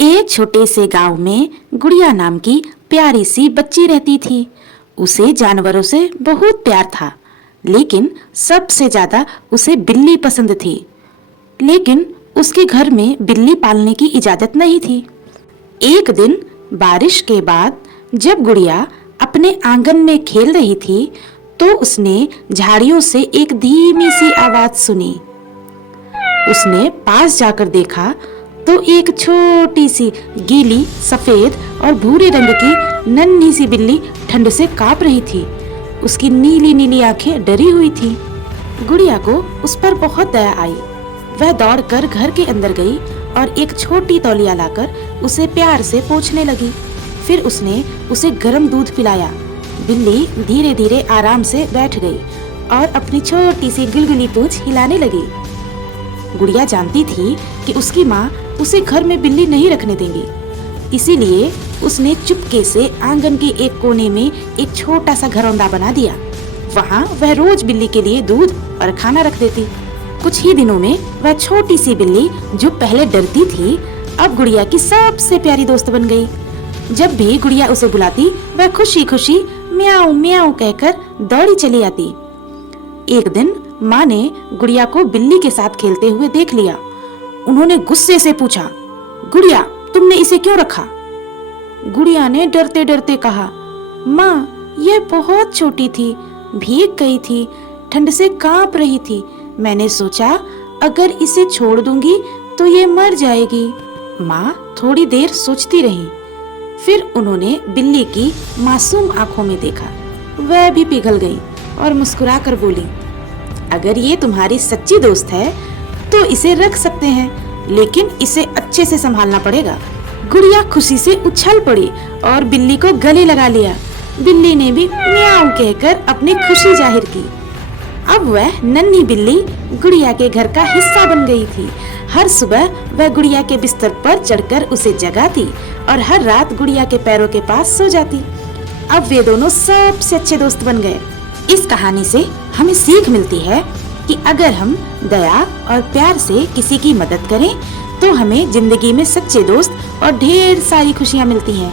एक छोटे से गांव में गुड़िया नाम की प्यारी सी बच्ची रहती थी। उसे जानवरों से बहुत प्यार था, लेकिन सबसे ज्यादा उसे बिल्ली पसंद थी। लेकिन उसके घर में बिल्ली पालने की इजाजत नहीं थी। एक दिन बारिश के बाद जब गुड़िया अपने आंगन में खेल रही थी, तो उसने झाड़ियों से एक धीमी सी आवाज सुनी। उसने पास जाकर देखा तो एक छोटी सी गीली सफेद और भूरे रंग की नन्ही सी बिल्ली ठंड से कांप रही थी। उसकी नीली नीली आंखें डरी हुई थी। गुड़िया को उस पर बहुत दया आई। वह दौड़कर घर के अंदर गई और एक छोटी तौलिया लाकर उसे प्यार से पोंछने लगी। फिर उसने उसे गर्म दूध पिलाया। बिल्ली धीरे धीरे आराम से बैठ गई और अपनी छोटी सी गुलगुली पूंछ हिलाने लगी। गुड़िया जानती थी कि उसकी माँ उसे घर में बिल्ली नहीं रखने देंगी, इसीलिए उसने चुपके से आंगन के एक कोने में एक छोटा सा घरौंदा बना दिया। वहाँ वह रोज बिल्ली के लिए दूध और खाना रख देती। कुछ ही दिनों में वह छोटी सी बिल्ली, जो पहले डरती थी, अब गुड़िया की सबसे प्यारी दोस्त बन गई। जब भी गुड़िया उसे बुलाती, वह खुशी खुशी म्याऊ म्याऊ कहकर दौड़ी चली आती। एक दिन माँ ने गुड़िया को बिल्ली के साथ खेलते हुए देख लिया। उन्होंने गुस्से से पूछा, गुड़िया, तुमने इसे क्यों रखा? गुड़िया ने डरते डरते कहा, माँ, यह बहुत छोटी थी, भीग गई थी, ठंड से कांप रही थी। मैंने सोचा अगर इसे छोड़ दूंगी तो ये मर जाएगी। माँ थोड़ी देर सोचती रही। फिर उन्होंने बिल्ली की मासूम आंखों में देखा। वह भी पिघल गई और मुस्कुराकर बोली, अगर ये तुम्हारी सच्ची दोस्त है तो इसे रख सकते हैं, लेकिन इसे अच्छे से संभालना पड़ेगा। गुड़िया खुशी से उछल पड़ी और बिल्ली को गले लगा लिया। बिल्ली ने भी म्याऊ कहकर अपनी खुशी जाहिर की। अब वह नन्ही बिल्ली गुड़िया के घर का हिस्सा बन गई थी। हर सुबह वह गुड़िया के बिस्तर पर चढ़कर उसे जगाती और हर रात गुड़िया के पैरों के पास सो जाती। अब वे दोनों सबसे अच्छे दोस्त बन गए। इस कहानी से हमें सीख मिलती है कि अगर हम दया और प्यार से किसी की मदद करें तो हमें जिंदगी में सच्चे दोस्त और ढेर सारी खुशियां मिलती हैं।